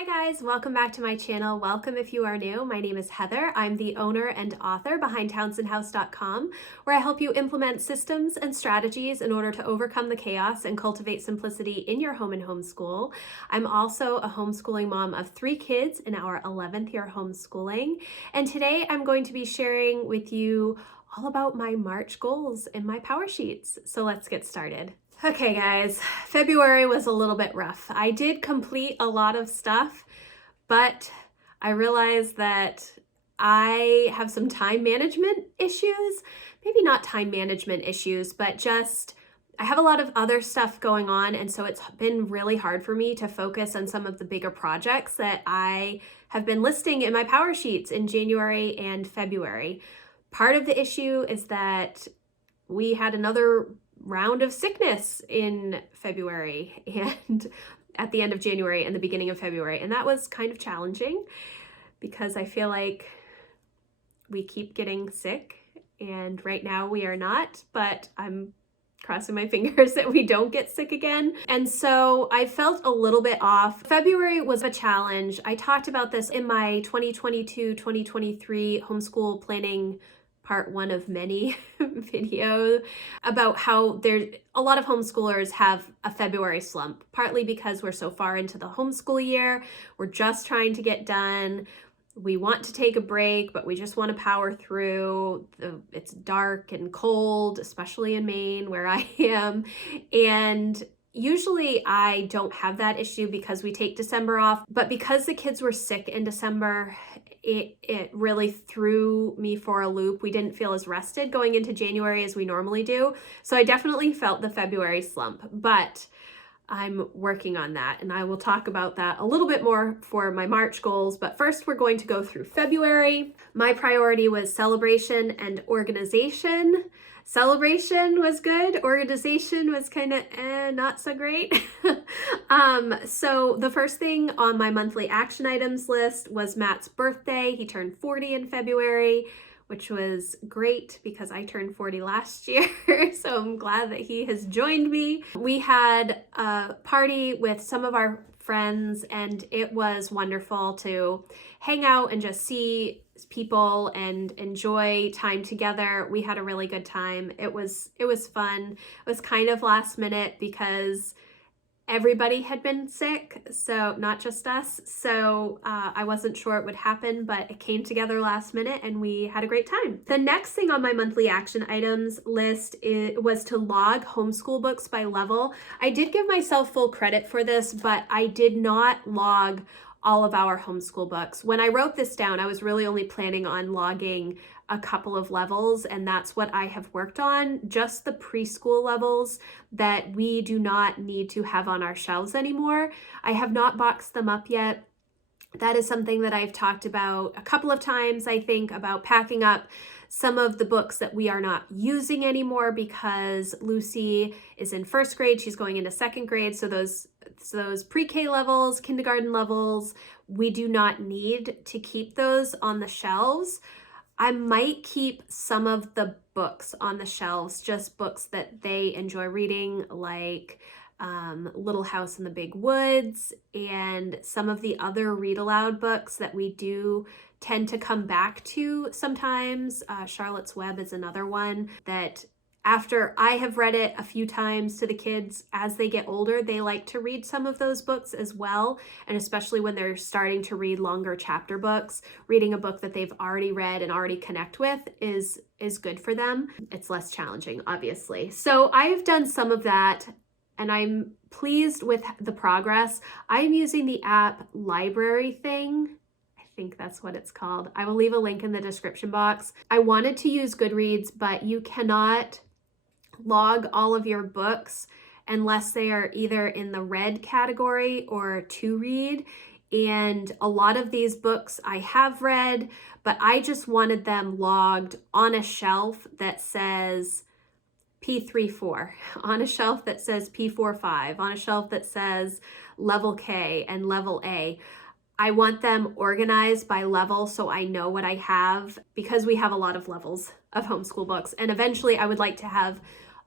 Hi guys, welcome back to my channel. Welcome if you are new. My name is Heather. I'm the owner and author behind townsendhouse.com, where I help you implement systems and strategies in order to overcome the chaos and cultivate simplicity in your home and homeschool. I'm also a homeschooling mom of 3 kids in our 11th year homeschooling. And today I'm going to be sharing with you all about my March goals and my power sheets. So let's get started. Okay guys, February was a little bit rough. I did complete a lot of stuff, but I realized that I have some time management issues. Maybe not time management issues, but just I have a lot of other stuff going on, and so it's been really hard for me to focus on some of the bigger projects that I have been listing in my power sheets in January and February. Part of the issue is that we had another round of sickness in February and at the end of January and the beginning of February. And that was kind of challenging because I feel like we keep getting sick, and right now we are not, but I'm crossing my fingers that we don't get sick again. And so I felt a little bit off. February was a challenge. I talked about this in my 2022-2023 homeschool planning part 1 of many video about how there's a lot of homeschoolers have a February slump, partly because we're so far into the homeschool year. We're just trying to get done. We want to take a break, but we just want to power through. It's dark and cold, especially in Maine where I am. And usually I don't have that issue because we take December off, but because the kids were sick in December, it really threw me for a loop. We didn't feel as rested going into January as we normally do. So I definitely felt the February slump, but I'm working on that, and I will talk about that a little bit more for my March goals. But first, we're going to go through February. My priority was celebration and organization. Celebration was good. Organization was kind of not so great. So the first thing on my monthly action items list was Matt's birthday. He turned 40 in February, which was great because I turned 40 last year. So I'm glad that he has joined me. We had a party with some of our friends, and it was wonderful to hang out and just see people and enjoy time together. We had a really good time. It was fun. It was kind of last minute because everybody had been sick, so not just us. So I wasn't sure it would happen, but it came together last minute and we had a great time. The next thing on my monthly action items list was to log homeschool books by level. I did give myself full credit for this, but I did not log all of our homeschool books. When I wrote this down, I was really only planning on logging a couple of levels, and that's what I have worked on, just the preschool levels that we do not need to have on our shelves anymore. I have not boxed them up yet. That is something that I've talked about a couple of times, I think, about packing up some of the books that we are not using anymore because Lucy is in 1st grade, she's going into 2nd grade, so those pre-K levels, kindergarten levels, we do not need to keep those on the shelves. I might keep some of the books on the shelves, just books that they enjoy reading, like Little House in the Big Woods, and some of the other read aloud books that we do tend to come back to sometimes. Charlotte's Web is another one that after I have read it a few times to the kids, as they get older, they like to read some of those books as well. And especially when they're starting to read longer chapter books, reading a book that they've already read and already connect with is good for them. It's less challenging, obviously. So I've done some of that, and I'm pleased with the progress. I'm using the app Library Thing. I think that's what it's called. I will leave a link in the description box. I wanted to use Goodreads, but you cannot log all of your books unless they are either in the read category or to read. And a lot of these books I have read, but I just wanted them logged on a shelf that says P34, on a shelf that says P45, on a shelf that says level K and level A. I want them organized by level so I know what I have, because we have a lot of levels of homeschool books. And eventually I would like to have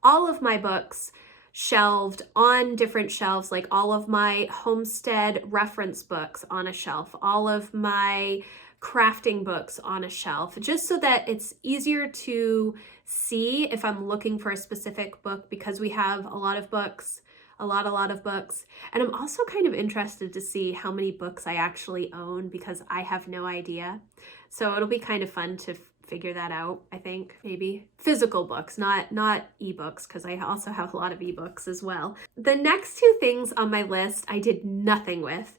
all of my books shelved on different shelves, like all of my homestead reference books on a shelf, all of my crafting books on a shelf, just so that it's easier to see if I'm looking for a specific book, because we have a lot of books, a lot of books. And I'm also kind of interested to see how many books I actually own, because I have no idea. So it'll be kind of fun to figure that out. I think maybe physical books, not ebooks, because I also have a lot of ebooks as well. The next two things on my list I did nothing with: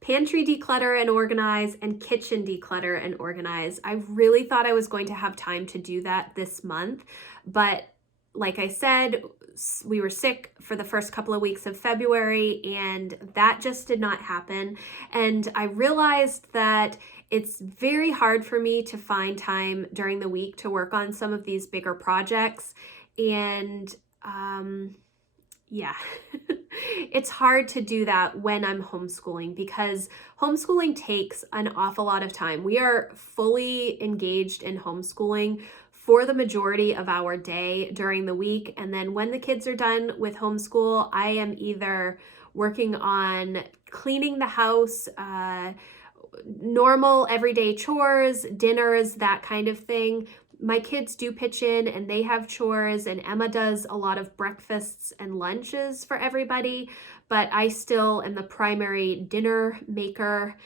pantry declutter and organize, and kitchen declutter and organize. I really thought I was going to have time to do that this month, but like I said, we were sick for the first couple of weeks of February, and that just did not happen. And I realized that it's very hard for me to find time during the week to work on some of these bigger projects. And yeah, it's hard to do that when I'm homeschooling, because homeschooling takes an awful lot of time. We are fully engaged in homeschooling for the majority of our day during the week. And then when the kids are done with homeschool, I am either working on cleaning the house, normal everyday chores, dinners, that kind of thing. My kids do pitch in and they have chores, and Emma does a lot of breakfasts and lunches for everybody, but I still am the primary dinner maker,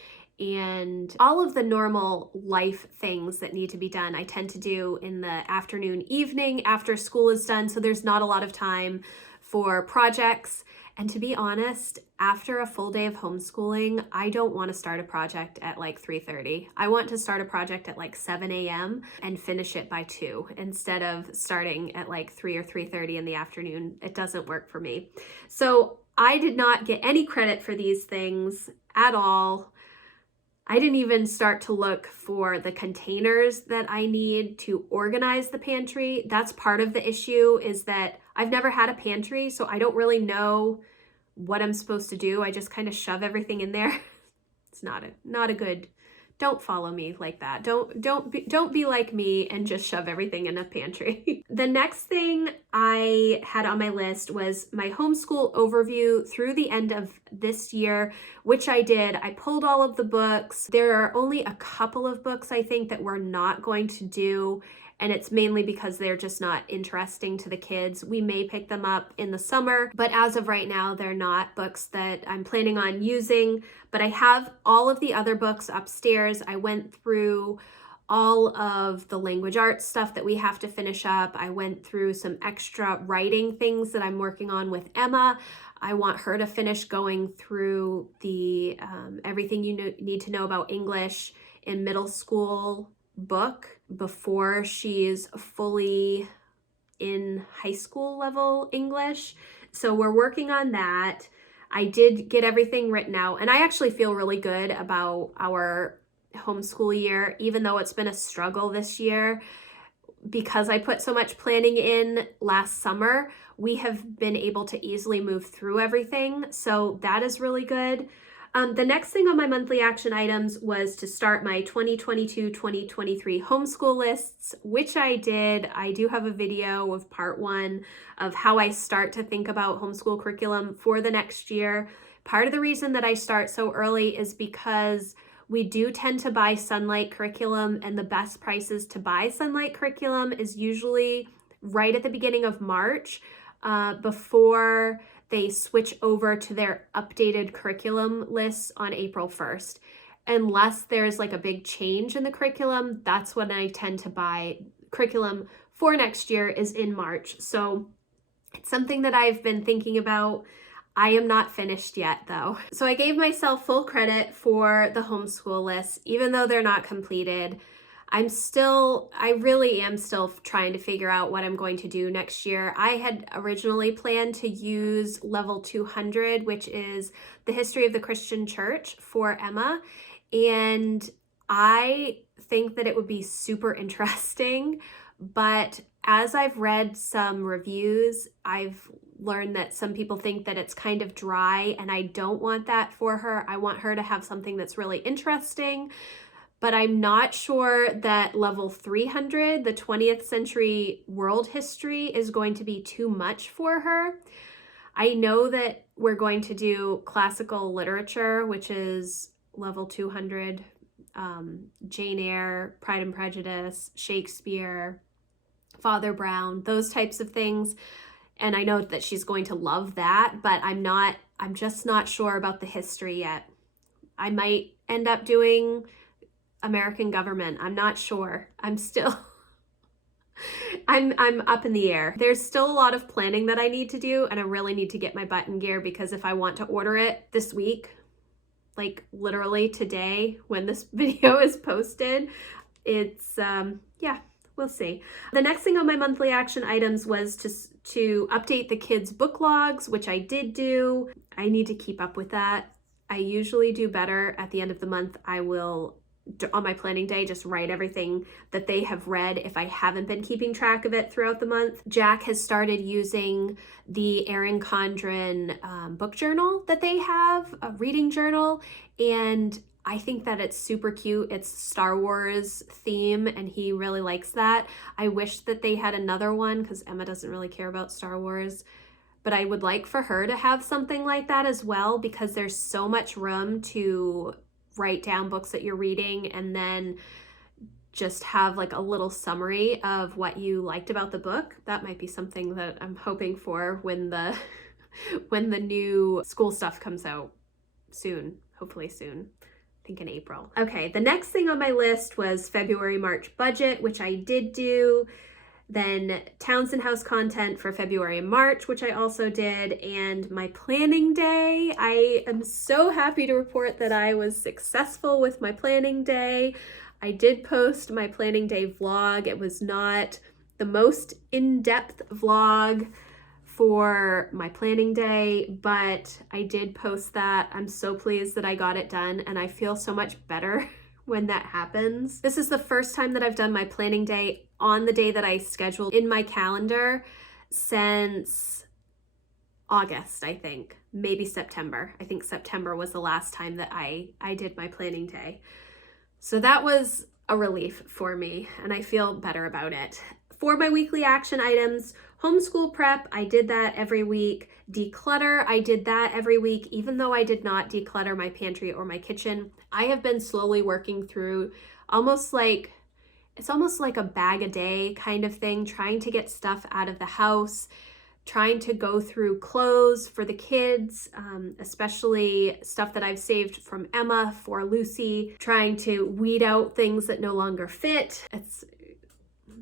and all of the normal life things that need to be done I tend to do in the afternoon, evening after school is done, so there's not a lot of time for projects. And to be honest, after a full day of homeschooling, I don't want to start a project at like 3:30. I want to start a project at like 7 a.m. and finish it by 2 instead of starting at like 3 or 3:30 in the afternoon. It doesn't work for me. So I did not get any credit for these things at all. I didn't even start to look for the containers that I need to organize the pantry. That's part of the issue, is that I've never had a pantry, so I don't really know what I'm supposed to do. I just kind of shove everything in there. It's not a good, don't follow me like that. Don't be like me and just shove everything in a pantry. The next thing I had on my list was my homeschool overview through the end of this year, which I did. I pulled all of the books. There are only a couple of books I think that we're not going to do, and it's mainly because they're just not interesting to the kids. We may pick them up in the summer, but as of right now, they're not books that I'm planning on using. But I have all of the other books upstairs. I went through all of the language arts stuff that we have to finish up. I went through some extra writing things that I'm working on with Emma. I want her to finish going through the everything you need to know about English in middle school book before she's fully in high school level English. So we're working on that. I did get everything written out, and I actually feel really good about our homeschool year, even though it's been a struggle this year. Because I put so much planning in last summer, we have been able to easily move through everything. So that is really good. The next thing on my monthly action items was to start my 2022-2023 homeschool lists, which I did. I do have a video of part 1 of how I start to think about homeschool curriculum for the next year. Part of the reason that I start so early is because we do tend to buy Sunlight curriculum, and the best prices to buy Sunlight curriculum is usually right at the beginning of March, before they switch over to their updated curriculum lists on April 1st. Unless there's like a big change in the curriculum, that's when I tend to buy curriculum for next year, is in March. So it's something that I've been thinking about. I am not finished yet though. So I gave myself full credit for the homeschool lists, even though they're not completed. I really am still trying to figure out what I'm going to do next year. I had originally planned to use level 200, which is the history of the Christian church, for Emma. And I think that it would be super interesting, but as I've read some reviews, I've learned that some people think that it's kind of dry, and I don't want that for her. I want her to have something that's really interesting. But I'm not sure that level 300, the 20th century world history, is going to be too much for her. I know that we're going to do classical literature, which is level 200, Jane Eyre, Pride and Prejudice, Shakespeare, Father Brown, those types of things. And I know that she's going to love that, but I'm just not sure about the history yet. I might end up doing American government. I'm not sure. I'm up in the air. There's still a lot of planning that I need to do, and I really need to get my butt in gear, because if I want to order it this week, like literally today when this video is posted, it's yeah, we'll see. The next thing on my monthly action items was to update the kids' book logs, which I did do. I need to keep up with that. I usually do better at the end of the month. I will, on my planning day, just write everything that they have read if I haven't been keeping track of it throughout the month. Jack has started using the Erin Condren book journal that they have, a reading journal, and I think that it's super cute. It's Star Wars theme, and he really likes that. I wish that they had another one, because Emma doesn't really care about Star Wars, but I would like for her to have something like that as well, because there's so much room to write down books that you're reading and then just have like a little summary of what you liked about the book. That might be something that I'm hoping for when the when the new school stuff comes out soon, hopefully soon. I think in April. Okay, the next thing on my list was February, March budget, which I did do. Then Townsend House content for February and March, which I also did, and my planning day. I am so happy to report that I was successful with my planning day. I did post my planning day vlog. It was not the most in-depth vlog for my planning day, but I did post that. I'm so pleased that I got it done, and I feel so much better when that happens. This is the first time that I've done my planning day on the day that I scheduled in my calendar since August, I think, maybe September. I think September was the last time that I did my planning day. So that was a relief for me, and I feel better about it. For my weekly action items, homeschool prep, I did that every week. Declutter, I did that every week, even though I did not declutter my pantry or my kitchen. I have been slowly working through it's almost like a bag a day kind of thing, trying to get stuff out of the house, trying to go through clothes for the kids, especially stuff that I've saved from Emma for Lucy, trying to weed out things that no longer fit.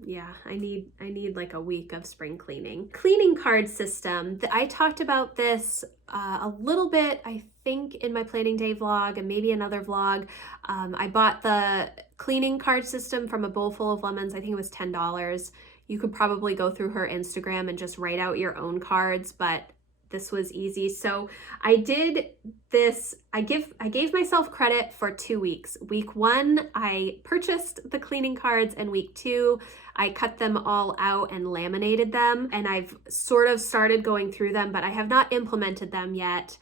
Yeah, I need like a week of spring cleaning. Cleaning card system. I talked about this a little bit, I think, in my planning day vlog and maybe another vlog. I bought the cleaning card system from A Bowl Full of Lemons. I think it was $10. You could probably go through her Instagram and just write out your own cards, but this was easy. So I did this. I gave myself credit for 2 weeks. Week 1, I purchased the cleaning cards, and week 2, I cut them all out and laminated them. And I've sort of started going through them, but I have not implemented them yet.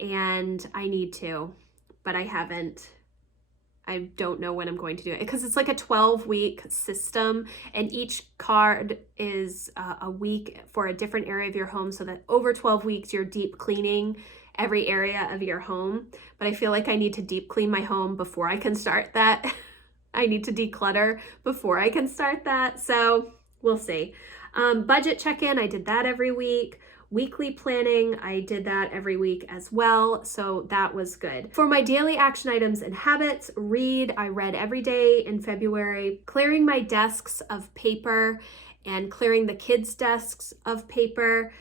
And I need to, but I haven't. I don't know when I'm going to do it, because it's like a 12-week system, and each card is a week for a different area of your home, so that over 12 weeks you're deep cleaning every area of your home. But I feel like I need to deep clean my home before I can start that. I need to declutter before I can start that. So we'll see. Budget check-in, I did that every week. Weekly planning, I did that every week as well, so that was good. For my daily action items and habits, I read every day in February. Clearing my desks of paper and clearing the kids' desks of paper,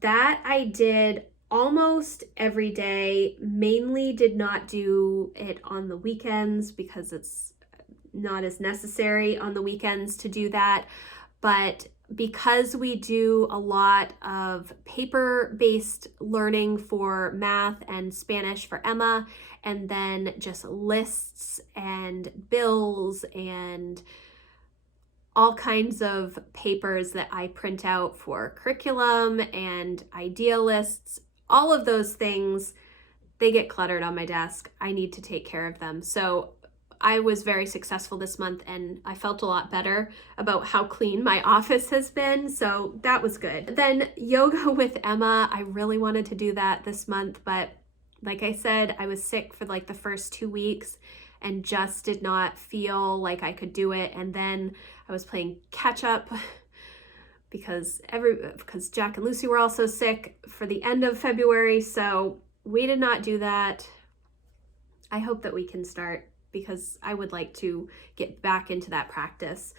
that I did almost every day. Mainly did not do it on the weekends, because it's not as necessary on the weekends to do that, but because we do a lot of paper-based learning for math and Spanish for Emma, and then just lists and bills and all kinds of papers that I print out for curriculum and idea lists, all of those things, they get cluttered on my desk. I need to take care of them. So I was very successful this month, and I felt a lot better about how clean my office has been, so that was good. Then yoga with Emma, I really wanted to do that this month, but like I said, I was sick for like the first 2 weeks and just did not feel like I could do it. And then I was playing catch up because Jack and Lucy were also sick for the end of February, so we did not do that. I hope that we can start, because I would like to get back into that practice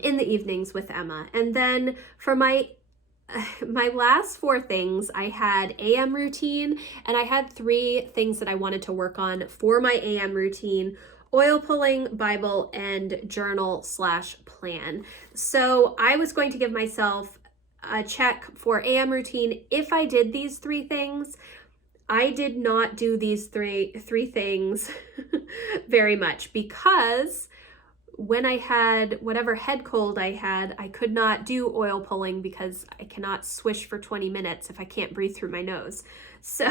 in the evenings with Emma. And then for my last 4 things, I had AM routine, and I had 3 things that I wanted to work on for my AM routine: oil pulling, Bible, and journal/plan. So I was going to give myself a check for AM routine if I did these 3 things. I did not do these three things very much, because when I had whatever head cold I had, I could not do oil pulling because I cannot swish for 20 minutes if I can't breathe through my nose. So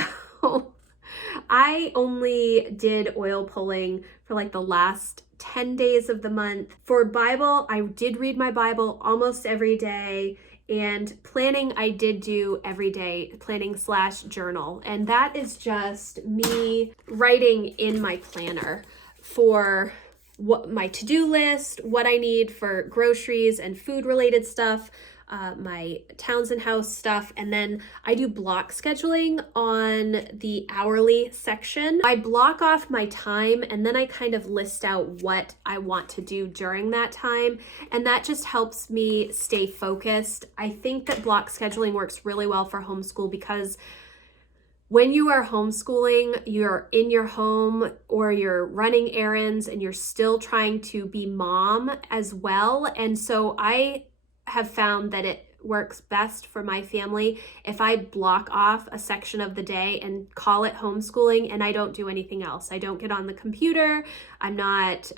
I only did oil pulling for like the last 10 days of the month. For Bible, I did read my Bible almost every day. And planning, I did do every day, planning/journal. And that is just me writing in my planner for what my to-do list, what I need for groceries and food related stuff, my Townsend House stuff, and then I do block scheduling on the hourly section. I block off my time, and then I kind of list out what I want to do during that time, and that just helps me stay focused. I think that block scheduling works really well for homeschool, because when you are homeschooling, you're in your home or you're running errands and you're still trying to be mom as well. And so I have found that it works best for my family if I block off a section of the day and call it homeschooling, and I don't do anything else. I don't get on the computer. I'm not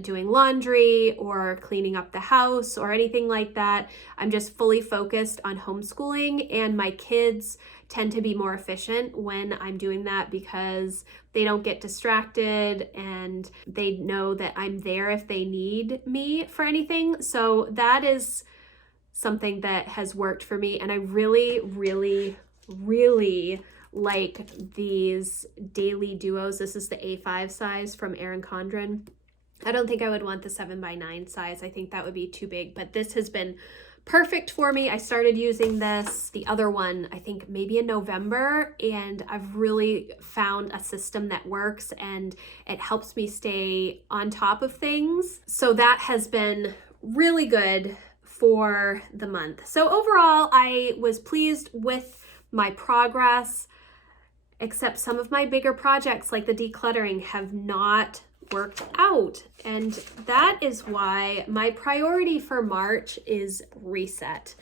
doing laundry or cleaning up the house or anything like that. I'm just fully focused on homeschooling, and my kids tend to be more efficient when I'm doing that because they don't get distracted and they know that I'm there if they need me for anything. So that is something that has worked for me, and I really, really, really like these daily duos. This is the A5 size from Erin Condren. I don't think I would want the 7x9 size. I think that would be too big, but this has been perfect for me. I started using the other one, I think maybe in November, and I've really found a system that works and it helps me stay on top of things. So that has been really good for the month. So overall, I was pleased with my progress, except some of my bigger projects like the decluttering have not worked out. And that is why my priority for March is reset.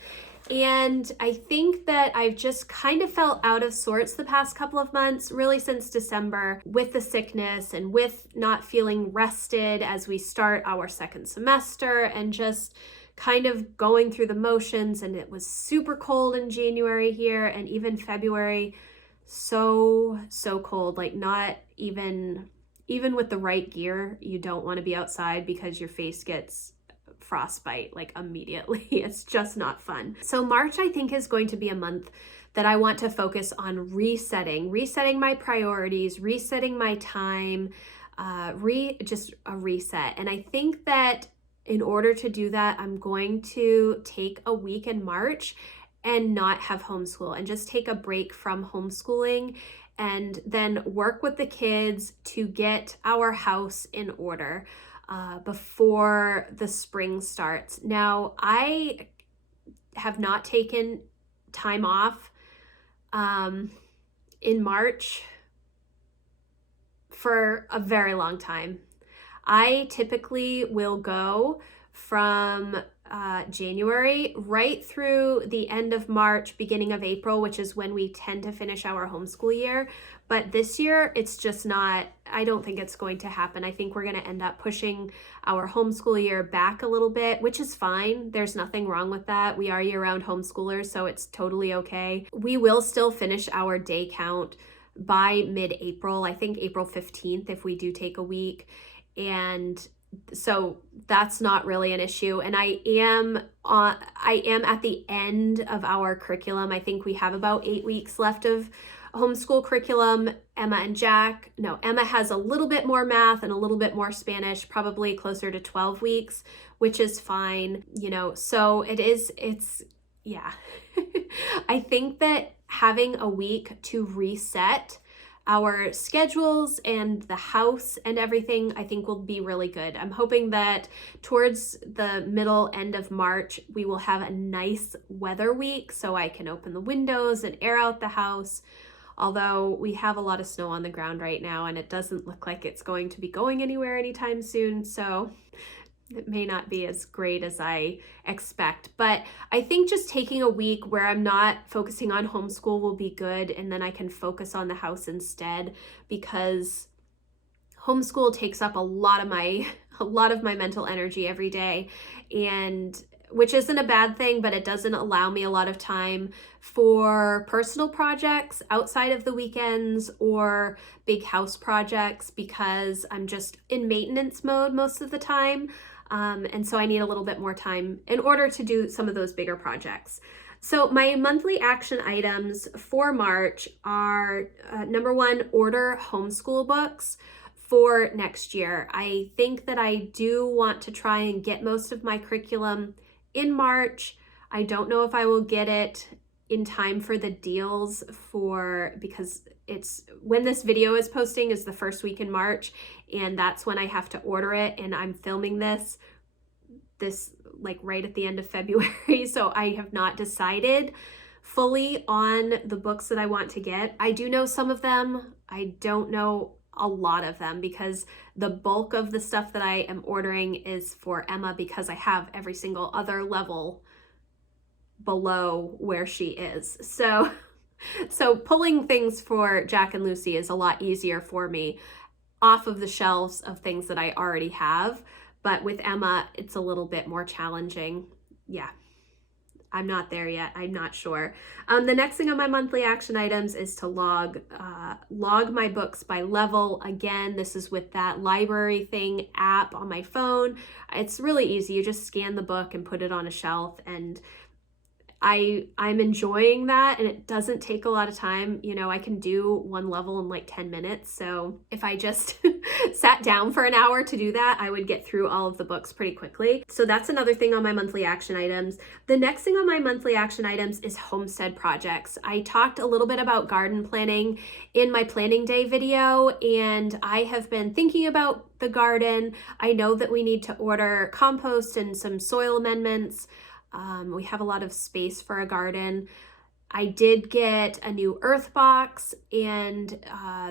And I think that I've just kind of felt out of sorts the past couple of months, really since December, with the sickness and with not feeling rested as we start our second semester, and just kind of going through the motions. And it was super cold in January here, and even February, so cold. Like, not even with the right gear, you don't want to be outside because your face gets frostbite like immediately. It's just not fun. So March, I think, is going to be a month that I want to focus on resetting my priorities, resetting my time, just a reset. And I think that in order to do that, I'm going to take a week in March and not have homeschool, and just take a break from homeschooling, and then work with the kids to get our house in order before the spring starts. Now, I have not taken time off in March for a very long time. I typically will go from January right through the end of March, beginning of April, which is when we tend to finish our homeschool year. But this year, it's just not, I don't think it's going to happen. I think we're going to end up pushing our homeschool year back a little bit, which is fine. There's nothing wrong with that. We are year-round homeschoolers, so it's totally okay. We will still finish our day count by mid-April, I think April 15th, if we do take a week. And so that's not really an issue. And I am at the end of our curriculum. I think we have about 8 weeks left of homeschool curriculum. Emma has a little bit more math and a little bit more Spanish, probably closer to 12 weeks, which is fine, so yeah. I think that having a week to reset our schedules and the house and everything, I think will be really good. I'm hoping that towards the middle end of March, we will have a nice weather week so I can open the windows and air out the house. Although we have a lot of snow on the ground right now and it doesn't look like it's going to be going anywhere anytime soon. So it may not be as great as I expect, but I think just taking a week where I'm not focusing on homeschool will be good, and then I can focus on the house instead, because homeschool takes up a lot of my mental energy every day, and which isn't a bad thing, but it doesn't allow me a lot of time for personal projects outside of the weekends or big house projects, because I'm just in maintenance mode most of the time. And so I need a little bit more time in order to do some of those bigger projects. So my monthly action items for March are, number one, order homeschool books for next year. I think that I do want to try and get most of my curriculum in March. I don't know if I will get it in time for the deals because it's when this video is posting is the first week in March, and that's when I have to order it, and I'm filming this like right at the end of February, so I have not decided fully on the books that I want to get. I do know some of them. I don't know a lot of them, because the bulk of the stuff that I am ordering is for Emma, because I have every single other level below where she is. So pulling things for Jack and Lucy is a lot easier for me off of the shelves of things that I already have. But with Emma, it's a little bit more challenging. Yeah, I'm not there yet. I'm not sure. The next thing on my monthly action items is to log my books by level. Again, this is with that library thing app on my phone. It's really easy. You just scan the book and put it on a shelf, and I'm enjoying that, and it doesn't take a lot of time. I can do one level in like 10 minutes. So if I just sat down for an hour to do that, I would get through all of the books pretty quickly. So that's another thing on my monthly action items. The next thing on my monthly action items is homestead projects. I talked a little bit about garden planning in my planning day video, and I have been thinking about the garden. I know that we need to order compost and some soil amendments. We have a lot of space for a garden. I did get a new earth box and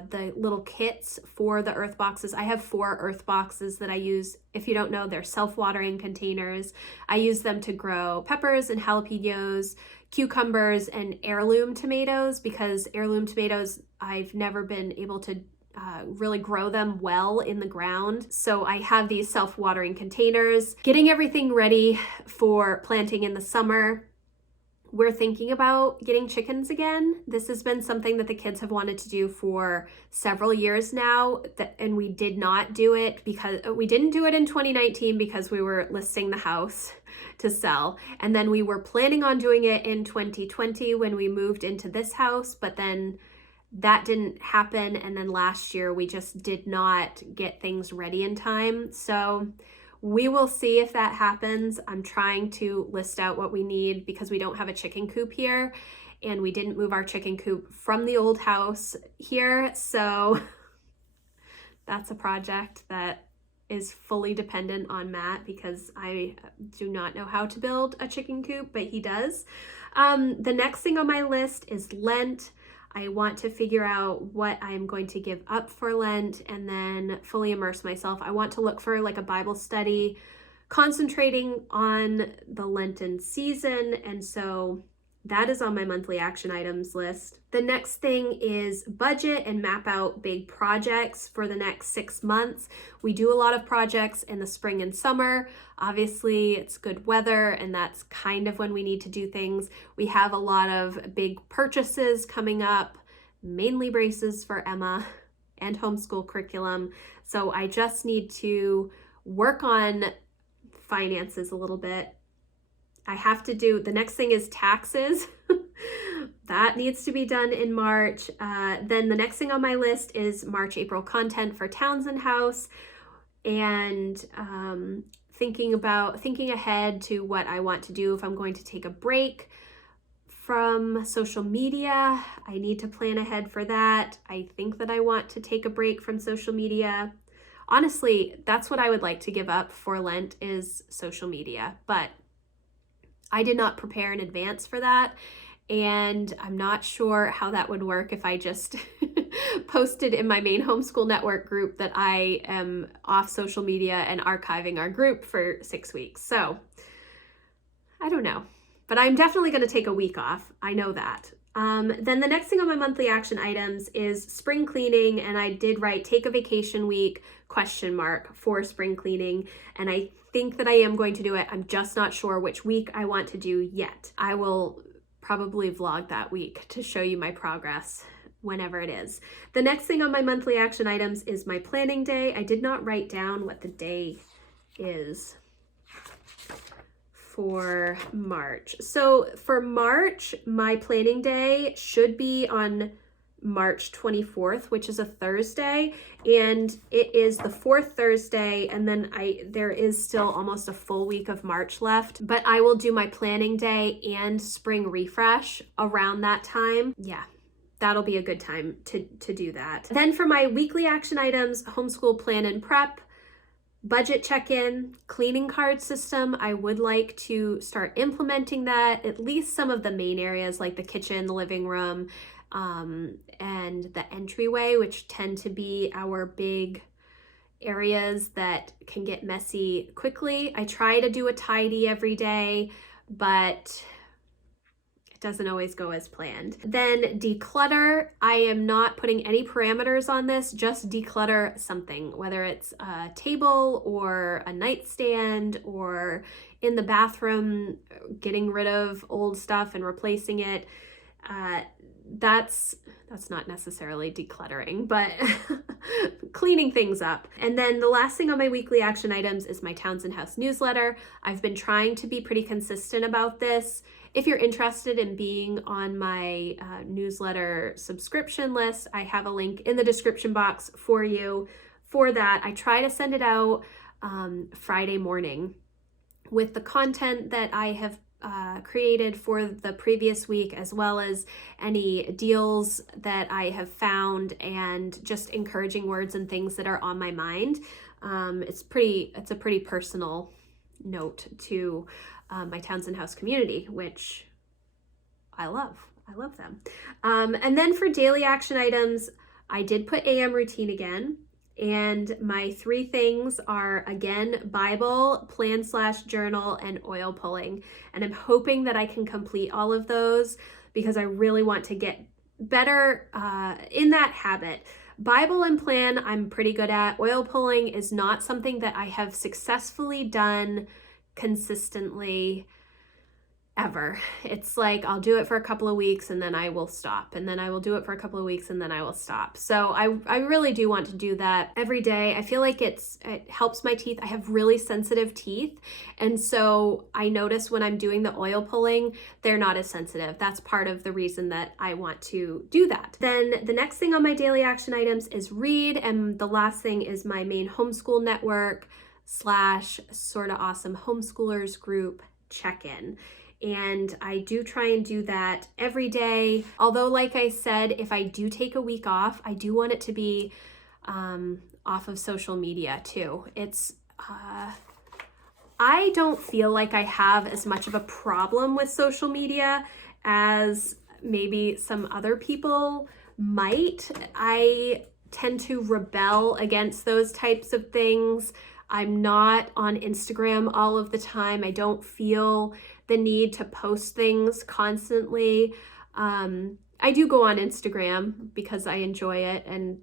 the little kits for the earth boxes. I have 4 earth boxes that I use. If you don't know, they're self-watering containers. I use them to grow peppers and jalapenos, cucumbers, and heirloom tomatoes, because heirloom tomatoes, I've never been able to really grow them well in the ground. So I have these self-watering containers. Getting everything ready for planting in the summer. We're thinking about getting chickens again. This has been something that the kids have wanted to do for several years now, and we did not do it because we didn't do it in 2019 because we were listing the house to sell. And then we were planning on doing it in 2020 when we moved into this house, but then that didn't happen. And then last year we just did not get things ready in time. So we will see if that happens. I'm trying to list out what we need because we don't have a chicken coop here, and we didn't move our chicken coop from the old house here. So that's a project that is fully dependent on Matt, because I do not know how to build a chicken coop, but he does. The next thing on my list is Lent. I want to figure out what I'm going to give up for Lent and then fully immerse myself. I want to look for like a Bible study concentrating on the Lenten season. And so that is on my monthly action items list. The next thing is budget and map out big projects for the next 6 months. We do a lot of projects in the spring and summer. Obviously, it's good weather, and that's kind of when we need to do things. We have a lot of big purchases coming up, mainly braces for Emma and homeschool curriculum. So I just need to work on finances a little bit. I have to do, the next thing is taxes. That needs to be done in March. Then the next thing on my list is March, April content for Townsend House, and thinking ahead to what I want to do if I'm going to take a break from social media. I need to plan ahead for that. I think that I want to take a break from social media. Honestly, that's what I would like to give up for Lent, is social media, but I did not prepare in advance for that. And I'm not sure how that would work if I just posted in my main homeschool network group that I am off social media and archiving our group for 6 weeks. So I don't know, but I'm definitely going to take a week off. I know that. Then the next thing on my monthly action items is spring cleaning. And I did write take a vacation week ? For spring cleaning. And I think that I am going to do it. I'm just not sure which week I want to do yet. I will probably vlog that week to show you my progress whenever it is. The next thing on my monthly action items is my planning day. I did not write down what the day is for March. So for March, my planning day should be on March 24th, which is a Thursday, and it is the fourth Thursday, and then there is still almost a full week of March left, but I will do my planning day and spring refresh around that time. Yeah, that'll be a good time to do that. Then for my weekly action items, homeschool plan and prep, budget check-in, cleaning card system. I would like to start implementing that, at least some of the main areas like the kitchen, the living room, and the entryway, which tend to be our big areas that can get messy quickly. I try to do a tidy every day, but it doesn't always go as planned. Then declutter. I am not putting any parameters on this, just declutter something, whether it's a table or a nightstand or in the bathroom, getting rid of old stuff and replacing it. That's not necessarily decluttering, but cleaning things up. And then the last thing on my weekly action items is my Townsend House newsletter. I've been trying to be pretty consistent about this. If you're interested in being on my newsletter subscription list, I have a link in the description box for you for that. I try to send it out Friday morning with the content that I have created for the previous week, as well as any deals that I have found and just encouraging words and things that are on my mind. It's a pretty personal note to my Townsend House community, which I love. I love them. And then for daily action items, I did put AM routine again. And my 3 things are, again, Bible, plan/journal, and oil pulling. And I'm hoping that I can complete all of those because I really want to get better in that habit. Bible and plan, I'm pretty good at. Oil pulling is not something that I have successfully done consistently ever. It's like I'll do it for a couple of weeks and then I will stop, and then I will do it for a couple of weeks and then I will stop. So I really do want to do that every day. I feel like it helps my teeth. I have really sensitive teeth, and so I notice when I'm doing the oil pulling, they're not as sensitive. That's part of the reason that I want to do that. Then the next thing on my daily action items is read, and the last thing is my main homeschool network / sorta awesome homeschoolers group check-in. And I do try and do that every day. Although, like I said, if I do take a week off, I do want it to be off of social media too. I don't feel like I have as much of a problem with social media as maybe some other people might. I tend to rebel against those types of things. I'm not on Instagram all of the time. I don't feel the need to post things constantly. I do go on Instagram because I enjoy it, and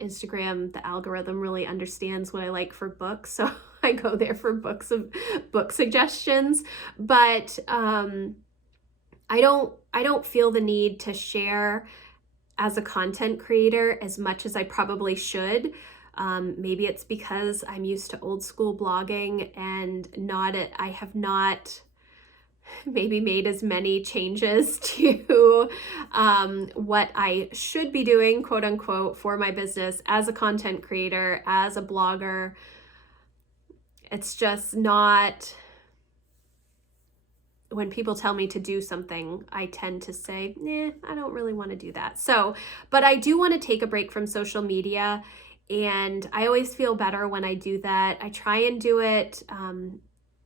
Instagram, the algorithm really understands what I like for books, so I go there for book suggestions. But I don't feel the need to share as a content creator as much as I probably should. Maybe it's because I'm used to old school blogging and I have not maybe made as many changes to what I should be doing, quote unquote, for my business as a content creator, as a blogger. It's just not, when people tell me to do something, I tend to say, I don't really want to do that. So, but I do want to take a break from social media, and I always feel better when I do that. I try and do it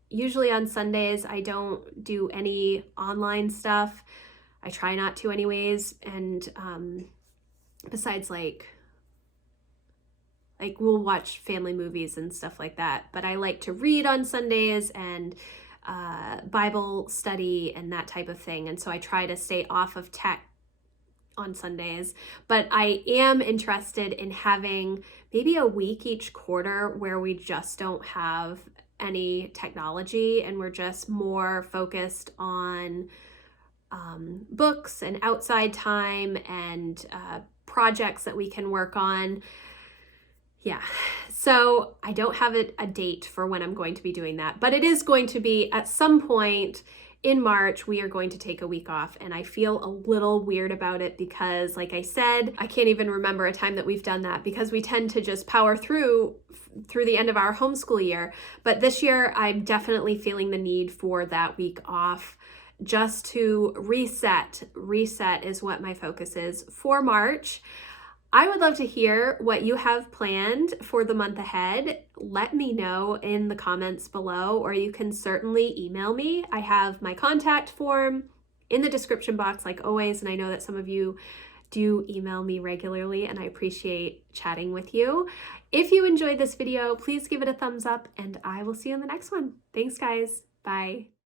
usually on Sundays. I don't do any online stuff. I try not to anyways. And besides like we'll watch family movies and stuff like that. But I like to read on Sundays and Bible study and that type of thing. And so I try to stay off of tech on Sundays, but I am interested in having maybe a week each quarter where we just don't have any technology and we're just more focused on books and outside time and projects that we can work on. Yeah, so I don't have a date for when I'm going to be doing that, but it is going to be at some point in March. We are going to take a week off, and I feel a little weird about it because, like I said, I can't even remember a time that we've done that because we tend to just power through the end of our homeschool year. But this year, I'm definitely feeling the need for that week off just to reset. Reset is what my focus is for March. I would love to hear what you have planned for the month ahead. Let me know in the comments below, or you can certainly email me. I have my contact form in the description box like always, and I know that some of you do email me regularly, and I appreciate chatting with you. If you enjoyed this video, please give it a thumbs up, and I will see you in the next one. Thanks, guys. Bye.